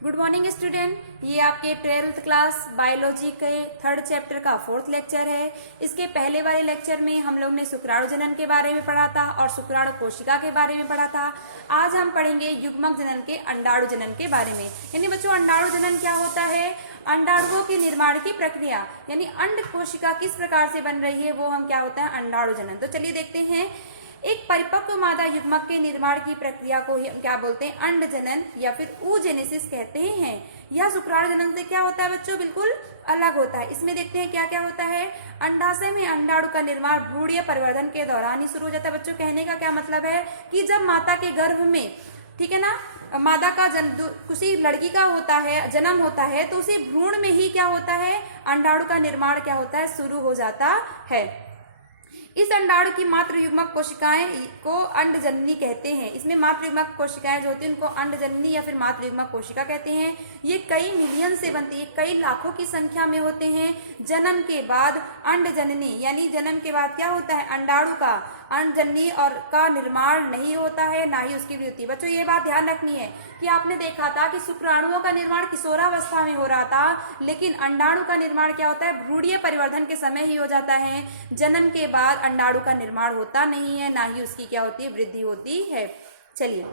Good morning student. ये आपके 12th class biology के 3rd चैप्टर का 4th लेक्चर है। इसके पहले वाले लेक्चर में हम लोग ने शुक्राणु जनन के बारे में पढ़ा था और शुक्राणु कोशिका के बारे में पढ़ा था। आज हम पढ़ेंगे युग्मक जनन के अंडाणु जनन के बारे में। यानी बच्चों, अंडाणु जनन क्या होता है? अंडाणुओं के निर्माण की प्रक्रिया, यानी अंड कोशिका किस प्रकार से बन रही है, वो हम क्या होता है अंडाणु जनन। तो चलिए देखते हैं। एक परिपक्व मादा युग्मक के निर्माण की प्रक्रिया को ही हम क्या बोलते हैं? अंड जनन या फिर oogenesis कहते हैं। यह शुक्राणु जनन से क्या होता है बच्चों? बिल्कुल अलग होता है। इसमें देखते हैं क्या क्या होता है। अंडाशय में अंडाणु का निर्माण भ्रूणीय परिवर्धन के दौरान ही शुरू हो जाता है। बच्चों, कहने का क्या मतलब है कि जब माता के गर्भ में, ठीक है ना, मादा का किसी लड़की का होता है, जन्म होता है, तो उसे भ्रूण में ही क्या होता है? अंडाणु का निर्माण क्या होता है? शुरू हो जाता है। इस अंडाणु की मात्र युग्मक कोशिकाएं को अंडजननी कहते हैं। इसमें मात्र युग्मक कोशिकाएं जो होती हैं उनको अंडजननी या फिर मात्र युग्मक कोशिका कहते हैं। ये कई मिलियन से बनती है, कई लाखों की संख्या में होते हैं। जन्म के बाद अंडजननी, यानी जन्म के बाद क्या होता है? अंडाणु का अंडजननी और का निर्माण नहीं होता है, ना ही उसकी वृद्धि। बच्चों, ये बात ध्यान रखनी है कि आपने देखा था कि शुक्राणुओं का निर्माण किशोरावस्था में हो रहा था, लेकिन अंडाणु का निर्माण क्या होता है? भ्रूणीय परिवर्धन के समय ही हो जाता है। जन्म के बाद अंडाणु का निर्माण होता नहीं है, ना ही उसकी क्या होती है? वृद्धि होती है। चलिए,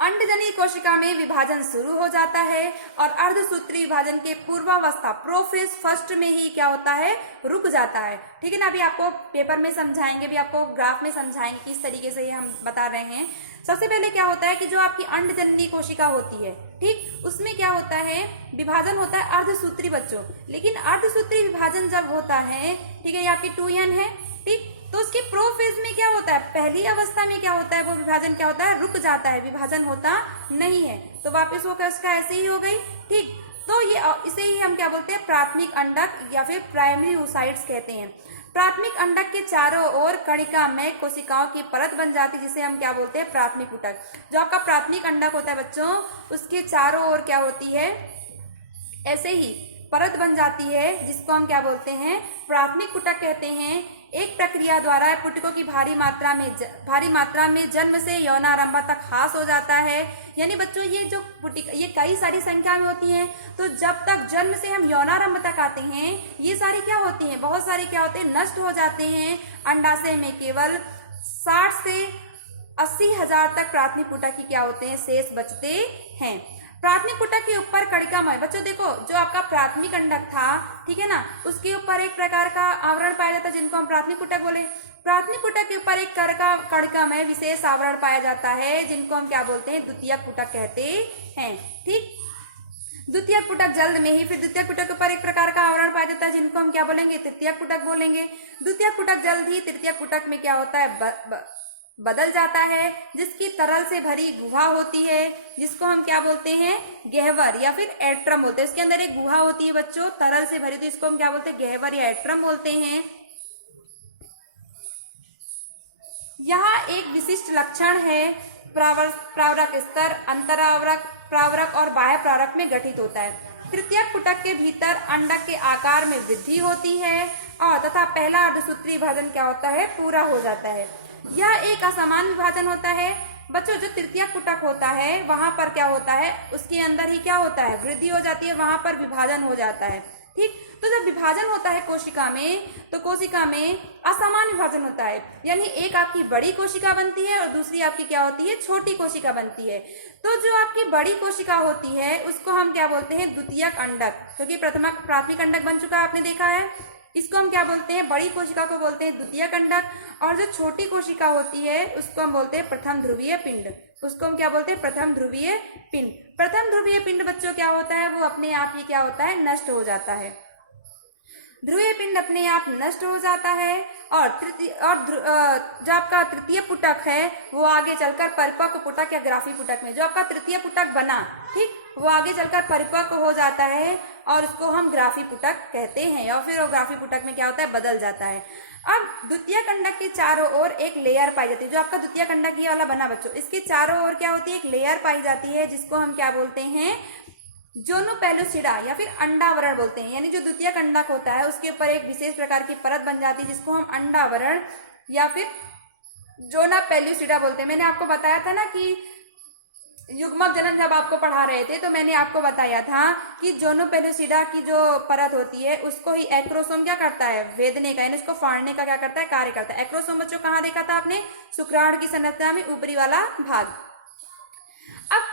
अंडजनी कोशिका में विभाजन शुरू हो जाता है और अर्धसूत्री विभाजन के पूर्वावस्था प्रोफेज फर्स्ट में ही क्या होता है? रुक जाता है। ठीक है ना। अभी आपको पेपर में समझाएंगे, भी आपको ग्राफ में समझाएंगे किस तरीके से ये हम बता रहे हैं। सबसे पहले क्या होता है कि जो आपकी अंडजननी कोशिका होती है, ठीक, उसमें क्या होता है? विभाजन होता है अर्धसूत्री बच्चों। लेकिन अर्धसूत्री विभाजन जब होता है, ठीक है, ये आपकी 2n है, ठीक, तो उसके प्रोफेज में क्या होता है? पहली अवस्था में क्या होता है? वो विभाजन क्या होता है? रुक जाता है, विभाजन होता नहीं है। तो वापस वो उसका ऐसे ही हो गई, ठीक। तो ये इसे ही हम क्या बोलते हैं? प्राथमिक अंडक या फिर प्राइमरी oocytes कहते हैं। प्राथमिक अंडक के चारों ओर कणिका में कोशिकाओं की परत बन जाती है, जिसे हम क्या बोलते हैं? प्राथमिक ऊतक। जो आपका प्राथमिक अंडक होता है बच्चों, उसके चारों ओर क्या होती है? ऐसे ही परत बन जाती है, जिसको हम क्या बोलते हैं? प्राथमिक ऊतक कहते हैं। एक प्रक्रिया द्वारा पुटकों की भारी मात्रा में जन्म से यौनारंभ तक ह्रास हो जाता है। यानी बच्चों, ये जो पुटिका ये कई सारी संख्या में होती हैं, तो जब तक जन्म से हम यौनारंभ तक आते हैं, ये सारी क्या होती हैं? बहुत सारी क्या होते हैं? नष्ट हो जाते हैं। अंडाशय में केवल 60 से 80 हजार तक प्राथमिक ऊतक की क्या होते हैं? शेष बचते हैं। प्राथमिक ऊतक के ऊपर कणिकामय, बच्चों देखो, जो आपका प्राथमिक अंडक था, ठीक है ना, उसके ऊपर एक प्रकार का आवरण पाया जाता है, जिनको हम प्राथमिक ऊतक बोले। प्राथमिक ऊतक के ऊपर एक कणिकामय विशेष आवरण पाया जाता है, जिनको हम क्या बोलते हैं? द्वितीयक ऊतक कहते हैं, ठीक। द्वितीयक ऊतक जल्द में ही फिर द्वितीयक ऊतक के ऊपर एक प्रकार का आवरण पाया जाता है, जिनको हम क्या बोलेंगे? तृतीयक ऊतक बोलेंगे। द्वितीयक ऊतक जल्द ही तृतीयक ऊतक में क्या होता है? बदल जाता है, जिसकी तरल से भरी गुहा होती है, जिसको हम क्या बोलते हैं? गह्वर या फिर एट्रम बोलते हैं। उसके अंदर एक गुहा होती है बच्चों, तरल से भरी, तो इसको हम क्या बोलते हैं? गह्वर या एट्रम बोलते हैं। यहाँ एक विशिष्ट लक्षण है, प्रावरक स्तर अंतरावरक, प्रावरक और बाह्य प्रावरक में गठित होता है। तृतीयक ऊतक के भीतर अंडक के आकार में वृद्धि होती है और तथा पहला अर्धसूत्री विभाजन क्या होता है? पूरा हो जाता है। यह एक असमान विभाजन होता है बच्चों। जो तृतीयक ऊतक होता है, वहां पर क्या होता है? उसके अंदर ही क्या होता है? वृद्धि हो जाती है, वहां पर विभाजन हो जाता है, ठीक। तो जब विभाजन होता है कोशिका में, तो कोशिका में असमान विभाजन होता है। यानी एक आपकी बड़ी कोशिका बनती है और दूसरी आपकी क्या होती है? छोटी कोशिका बनती है। तो जो आपकी बड़ी कोशिका होती है, उसको हम क्या बोलते हैं? द्वितीयक अंडक, क्योंकि प्राथमिक अंडक बन चुका है, आपने देखा है। इसको हम क्या बोलते हैं? बड़ी कोशिका को बोलते हैं द्वितीयक अंडक, और जो छोटी कोशिका होती है उसको हम बोलते हैं प्रथम ध्रुवीय पिंड। उसको हम क्या बोलते हैं? प्रथम ध्रुवीय पिंड। प्रथम ध्रुवीय पिंड बच्चों क्या होता है? वो अपने आप ही क्या होता है? नष्ट हो जाता है। ध्रुवीय पिंड अपने आप नष्ट हो जाता है और जो आपका तृतीय पुटक है, वो आगे चलकर परिपक्व पुटक या ग्राफी पुटक में, जो आपका तृतीय पुटक बना, ठीक, वो आगे चलकर परिपक्व हो जाता है और उसको हम ग्राफी पुटक कहते हैं, और फिर वो ग्राफी पुटक में क्या होता है? बदल जाता है। अब द्वितीय कंडक के चारों ओर एक लेयर पाई जाती है। जो आपका द्वितीय कंडक ये वाला बना बच्चों, इसके चारों ओर क्या होती है? एक लेयर पाई जाती है, जिसको हम क्या बोलते हैं? जोनोपेलुसिडा या फिर अंडावरण बोलते हैं। यानी जो द्वितीय कंडक होता है, उसके ऊपर एक विशेष प्रकार की परत बन जाती है, जिसको हम अंडावरण या फिर जोना पेल्यूसिडा बोलते हैं। मैंने आपको बताया था ना कि युग्मक जनन जब आपको पढ़ा रहे थे तो मैंने आपको बताया था कि जोनोपेलुसिडा की जो परत होती है उसको ही एक्रोसोम क्या करता है, भेदने का, यानी उसको फाड़ने का क्या करता है, कार्य करता है। एक्रोसोम बच्चों कहाँ देखा था आपने, शुक्राणु की संरचना में ऊपरी वाला भाग।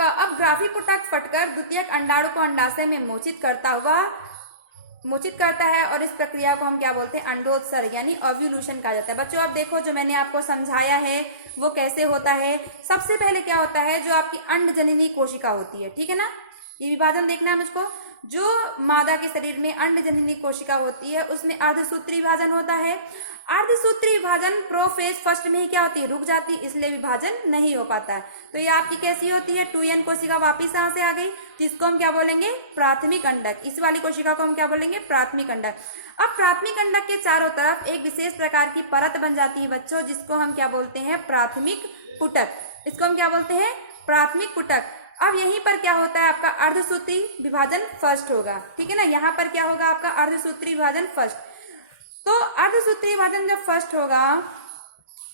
अब ग्राफी पुटक फटकर द्वितीयक अंडाणु को अंडाशय में मोचित करता है और इस प्रक्रिया को हम क्या बोलते हैं, अंडोत्सर्ग यानी ओव्यूल्यूशन कहा जाता है। बच्चों अब देखो जो मैंने आपको समझाया है वो कैसे होता है। सबसे पहले क्या होता है, जो आपकी अंडजननी कोशिका होती है, ठीक है ना, ये विभाजन देखना है मुझको। जो मादा के शरीर में अंडजननी कोशिका होती है उसमें अर्धसूत्री विभाजन होता है। अर्धसूत्री विभाजन प्रोफेज फर्स्ट में ही क्या होती है, रुक जाती है, इसलिए विभाजन नहीं हो पाता है। तो ये आपकी कैसी होती है, 2n कोशिका वापिस यहाँ से आ गई, जिसको हम क्या बोलेंगे, प्राथमिक अंडक। इस वाली कोशिका को हम क्या बोलेंगे, प्राथमिक अंडक। अब प्राथमिक अंडक के चारों तरफ एक विशेष प्रकार की परत बन जाती है बच्चों, जिसको हम क्या बोलते हैं, प्राथमिक पुटक। इसको हम क्या बोलते हैं, प्राथमिक पुटक। अब यहीं पर क्या होता है, आपका अर्धसूत्री विभाजन फर्स्ट होगा, ठीक है ना, यहाँ पर क्या होगा आपका अर्धसूत्री विभाजन फर्स्ट। तो अर्धसूत्री विभाजन जब फर्स्ट होगा,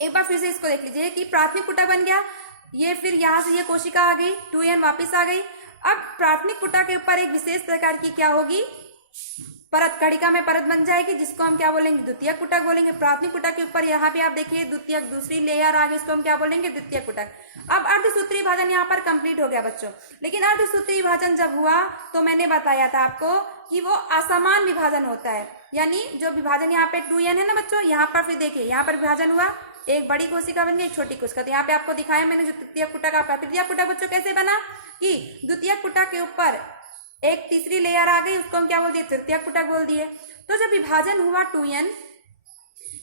एक बार फिर से इसको देख लीजिए कि प्राथमिक पुटक बन गया, ये फिर यहाँ से ये कोशिका आ गई, 2n वापिस आ गई। अब प्राथमिक पुटक के ऊपर एक विशेष प्रकार की क्या होगी, परत, कणिका में परत बन जाएगी, जिसको हम क्या बोलेंगे, द्वितीयक पुटक बोलेंगे। प्राथमिक पुटक के ऊपर यहाँ पे आप देखिए द्वितीयक दूसरी लेयर आ गई, इसको हम क्या बोलेंगे, द्वितीयक पुटक। अब अर्धसूत्री विभाजन यहाँ पर कंप्लीट हो गया बच्चों। लेकिन अर्धसूत्री विभाजन जब हुआ तो मैंने बताया था आपको कि वो असमान विभाजन होता है, यानी जो विभाजन यहाँ पे 2n है ना बच्चों, यहाँ पर फिर देखिए यहाँ पर विभाजन हुआ, एक बड़ी कोशिका बन गई, एक छोटी कोशिका। तो यहाँ पे आपको दिखाया मैंने जो तृतीयक पुटक आपका, तृतीयक पुटक बच्चों कैसे बना कि द्वितीयक पुटक के ऊपर एक तीसरी लेयर आ गई, उसको हम क्या बोल दिए, तृतीयक पुटक बोल दिए। तो जब विभाजन हुआ 2n,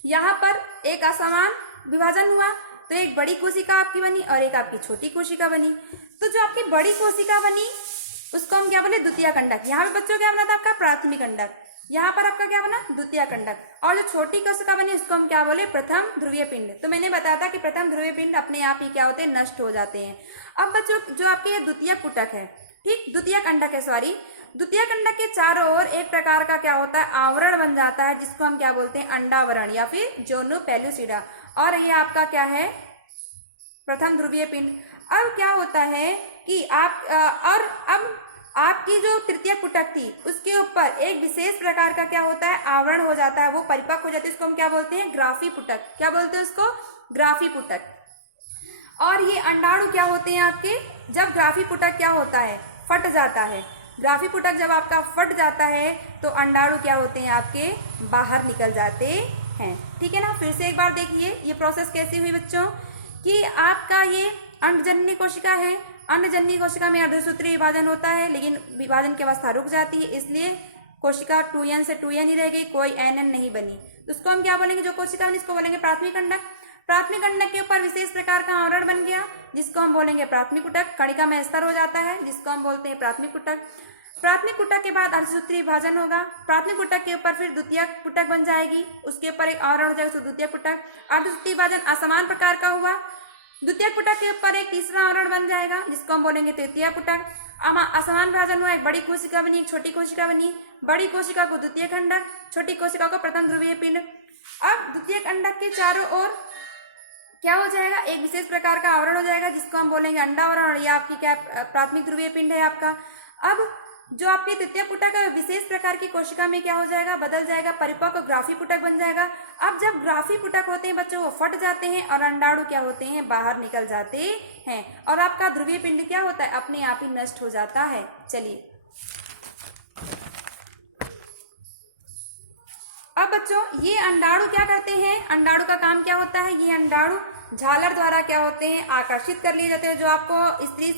यहाँ पर एक असमान विभाजन हुआ, तो एक बड़ी कोशिका आपकी बनी और एक आपकी छोटी कोशिका बनी। तो जो आपकी बड़ी कोशिका बनी उसको हम क्या बोले, द्वितीयक अंडक। यहाँ पे बच्चों क्या बना था आपका, प्राथमिक अंडक। यहाँ पर आपका क्या बना, द्वितीयक अंडक। और जो छोटी कोशिका बनी उसको हम क्या बोले, प्रथम ध्रुवीय पिंड। तो मैंने बताया था कि प्रथम ध्रुवीय पिंड अपने आप ही क्या होते हैं, नष्ट हो जाते हैं। अब बच्चों जो आपके द्वितीयक पुटक है, ठीक, द्वितीयक अंडक है, सॉरी, द्वितीयक अंडक के चारों ओर एक प्रकार का क्या होता है, आवरण बन जाता है, जिसको हम क्या बोलते हैं, अंडावरण या फिर जोनोपेलुसिडा। और ये आपका क्या है, प्रथम ध्रुवीय पिंड। अब क्या होता है कि अब आपकी जो तृतीय पुटक थी उसके ऊपर एक विशेष प्रकार का क्या होता है, आवरण हो जाता है, वो परिपक्व हो जाती है, इसको हम क्या बोलते हैं, ग्राफी पुटक। क्या बोलते हैं उसको, ग्राफी पुटक। और ये अंडाणु क्या होते हैं आपके, जब ग्राफी पुटक क्या होता है, फट जाता है, ग्राफी पुटक जब आपका फट जाता है तो अंडाणु क्या होते हैं आपके, बाहर निकल जाते हैं, ठीक है ना। फिर से एक बार देखिए ये प्रोसेस कैसी हुई बच्चों, कि आपका ये अंडजननी कोशिका है, अंडजननी कोशिका में अर्धसूत्री विभाजन होता है, लेकिन विभाजन की अवस्था रुक जाती है, इसलिए कोशिका 2n से 2n ही रह गई, कोई nn नहीं बनी। तो उसको हम क्या बोलेंगे, जो कोशिका बनी इसको बोलेंगे प्राथमिक अंडक। प्राथमिक अंडक के ऊपर विशेष प्रकार का आवरण बन गया, जिसको हम बोलेंगे प्राथमिक पुटक। कणिका में स्तर हो जाता है, जिसको हम बोलते हैं प्राथमिक पुटक। प्राथमिक पुटक के बाद अर्धसूत्री विभाजन होगा, प्राथमिक पुटक के ऊपर फिर द्वितीयक पुटक बन जाएगी, उसके ऊपर एक आवरण हो जाएगा, द्वितीयक पुटक। अर्धसूत्री विभाजन असमान प्रकार का हुआ, द्वितीयक पुटक के ऊपर एक तीसरा आवरण बन जाएगा, जिसको हम बोलेंगे तृतीय पुटक। असमान विभाजन हुआ, एक बड़ी कोशिका बनी, एक छोटी कोशिका बनी, बड़ी कोशिका को द्वितीयक अंडक, छोटी कोशिका को प्रथम ध्रुवीय पिंड। अब द्वितीयक अंडक के चारों ओर क्या हो जाएगा, एक विशेष प्रकार का आवरण हो जाएगा, जिसको हम बोलेंगे अंडावरण, और ये आपकी क्या प्राथमिक ध्रुवीय पिंड है आपका। अब जो आपके तृतीय पुटक है विशेष प्रकार की कोशिका में क्या हो जाएगा, बदल जाएगा, परिपक्व ग्राफी पुटक बन जाएगा। अब जब ग्राफी पुटक होते हैं बच्चों, वो फट जाते हैं और अंडाणु क्या होते हैं, बाहर निकल जाते हैं, और आपका ध्रुवीय पिंड क्या होता है, अपने आप ही नष्ट हो जाता है। चलिए अब बच्चों ये अंडाणु क्या करते हैं, अंडाणु का काम क्या होता है, ये अंडाणु झालर द्वारा क्या होते हैं, आकर्षित कर लिए जाते हैं। जो आपको स्त्री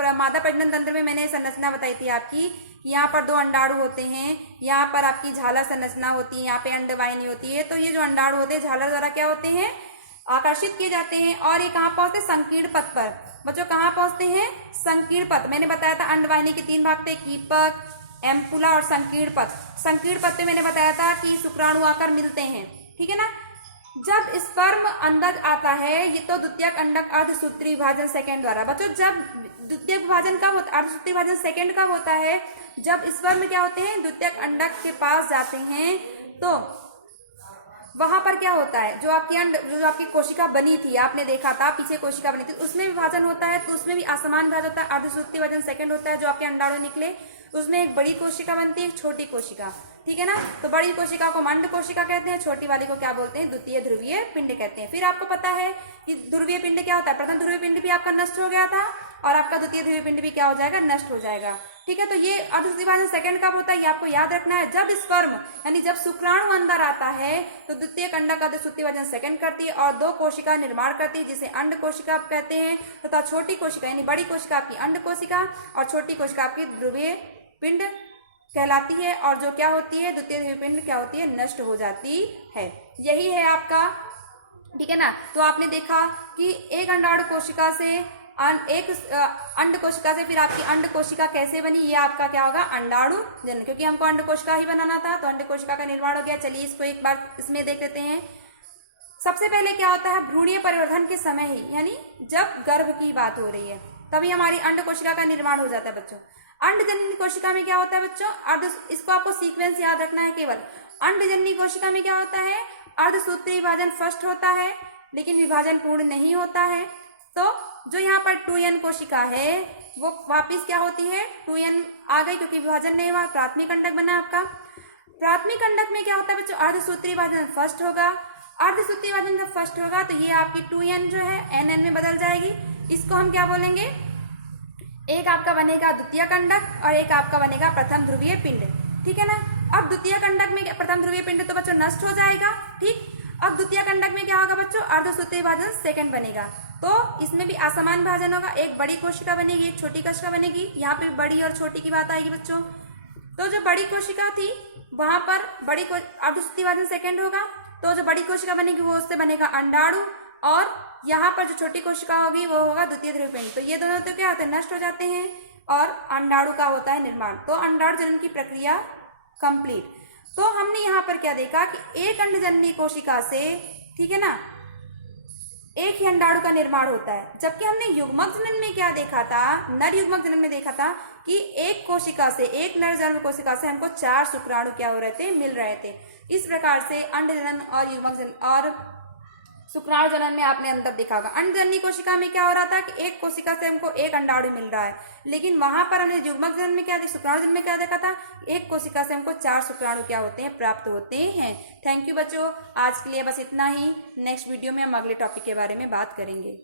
मादा प्रजनन तंत्र में मैंने संरचना बताई थी आपकी, यहाँ पर 2 अंडाणु होते हैं, यहाँ पर आपकी झालर संरचना होती है, यहाँ पे अंडवाहिनी होती है। तो ये जो अंडाणु होते हैं झालर द्वारा क्या होते हैं, आकर्षित किए जाते हैं, और ये कहाँ पहुंचते हैं, संकीर्ण पथ पर। बच्चों कहाँ पहुंचते हैं, संकीर्ण पथ। मैंने बताया था अंडवाहिनी के 3 भाग थे, कीपक, एम्पुला और संकीर्ण पथ। संकीर्ण पथ में मैंने बताया था कि शुक्राणु आकर मिलते हैं, ठीक है ना। जब स्पर्म अंडज आता है, ये तो द्वितीयक अंडक अर्धसूत्री विभाजन सेकंड द्वारा। बच्चों जब द्वितीयक विभाजन कब होता है, अर्धसूत्री विभाजन सेकंड कब होता है, जब स्पर्म क्या होते हैं, द्वितीयक अंडक के पास जाते हैं, तो वहां पर क्या होता है, जो आपकी कोशिका बनी थी, आपने देखा था पीछे कोशिका बनी थी, उसमें विभाजन होता है, तो उसमें भी असमान विभाजन होता है। अर्धसूत्रीय विभाजन सेकंड होता है, जो आपके अंडाणु निकले उसमें एक बड़ी कोशिका बनती है, एक छोटी कोशिका, ठीक है ना। तो बड़ी कोशिका को मंड कोशिका कहते हैं, छोटी वाली को क्या बोलते हैं, द्वितीय ध्रुवीय पिंड कहते हैं। फिर आपको पता है कि ध्रुवीय पिंड क्या होता है, प्रथम ध्रुवीय पिंड भी आपका नष्ट हो गया था और आपका द्वितीय ध्रुवीय पिंड भी क्या हो जाएगा, नष्ट हो जाएगा, ठीक है। तो ये अर्धसूत्रीय विभाजन सेकंड कब होता है, ये आपको याद रखना है। जब स्पर्म यानी जब शुक्राणु अंदर आता है तो द्वितीय कंडक अर्धसूत्रीय विभाजन सेकंड करती है और दो कोशिका निर्माण करती है, जिसे अंड कोशिका आप कहते हैं, तथा छोटी कोशिका यानी बड़ी कोशिका आपकी अंड कोशिका और छोटी कोशिका आपकी ध्रुवीय पिंड कहलाती है। और जो क्या होती है, द्वितीय ध्रुवीय पिंड क्या होती है, नष्ट हो जाती है। यही है आपका, ठीक है ना। तो आपने देखा कि एक अंडाणु कोशिका से एक अंड कोशिका से फिर आपकी अंड कोशिका कैसे बनी, ये आपका क्या होगा, अंडाणु जनन, क्योंकि हमको अंड कोशिका ही बनाना था तो अंड कोशिका का निर्माण हो गया। चलिए इसको एक बार इसमें देख लेते हैं। सबसे पहले क्या होता है, भ्रूणीय परिवर्धन के समय ही, यानी जब गर्भ की बात हो रही है तभी हमारी अंड कोशिका का निर्माण हो जाता है बच्चों। अंडजननी कोशिका में क्या होता है बच्चों, इसको आपको सीक्वेंस याद रखना है केवल। अंडजननी कोशिका में क्या होता है, अर्धसूत्रीय विभाजन फर्स्ट होता है लेकिन विभाजन पूर्ण नहीं होता है। तो जो यहाँ पर 2n कोशिका है वो वापिस क्या होती है, 2n आ गई क्योंकि विभाजन नहीं हुआ, प्राथमिक कंडक बना आपका। प्राथमिक कंडक में क्या होता है बच्चों, अर्धसूत्रीय विभाजन फर्स्ट होगा। अर्धसूत्रीय विभाजन जब फर्स्ट होगा तो ये आपकी 2n जो है nn में बदल जाएगी। इसको हम क्या बोलेंगे, एक आपका बनेगा द्वितीय कंडक और एक आपका बनेगा प्रथम ध्रुवीय पिंड, ठीक है ना। अब द्वितीय कंडक में प्रथम ध्रुवीय पिंड तो बच्चों नष्ट हो जाएगा, ठीक। अब द्वितीय कंडक में क्या होगा बच्चों, अर्धसूत्रीय विभाजन सेकंड बनेगा, तो इसमें भी असमान विभाजन होगा, एक बड़ी कोशिका बनेगी एक छोटी कोशिका बनेगी। यहाँ पे बड़ी और छोटी की बात आएगी बच्चों। तो जो बड़ी कोशिका थी वहां पर बड़ी अर्धसूत्रीय विभाजन सेकंड होगा, तो जो बड़ी कोशिका बनेगी वो उससे बनेगा अंडाणु, और यहाँ पर जो छोटी कोशिका होगी वो होगा द्वितीय ध्रुवीय पिंड। तो ये दोनों तो क्या होते हैं, नष्ट हो जाते हैं और अंडाणु का होता है निर्माण। तो अंडाणु जनन की प्रक्रिया कंप्लीट। तो हमने यहाँ पर क्या देखा कि एक अंडजननी कोशिका से, ठीक है ना, एक ही अंडाणु का निर्माण होता है। जबकि हमने युग्मक जनन में क्या देखा था, नर युग्मक जनन में देखा था कि एक कोशिका से, एक नर जन्म कोशिका से हमको 4 शुक्राणु क्या हो रहे थे, मिल रहे थे। इस प्रकार से अंड जनन और युग्मक जनन और शुक्राणु जनन में आपने अंतर देखा होगा। अंडजननी कोशिका में क्या हो रहा था कि एक कोशिका से हमको एक अंडाणु मिल रहा है, लेकिन वहां पर हमने युग्मक जनन में क्या देखा, शुक्राणु जनन में क्या देखा था, एक कोशिका से हमको 4 शुक्राणु क्या होते हैं, प्राप्त होते हैं। थैंक यू बच्चों, आज के लिए बस इतना ही। नेक्स्ट वीडियो में हम अगले टॉपिक के बारे में बात करेंगे।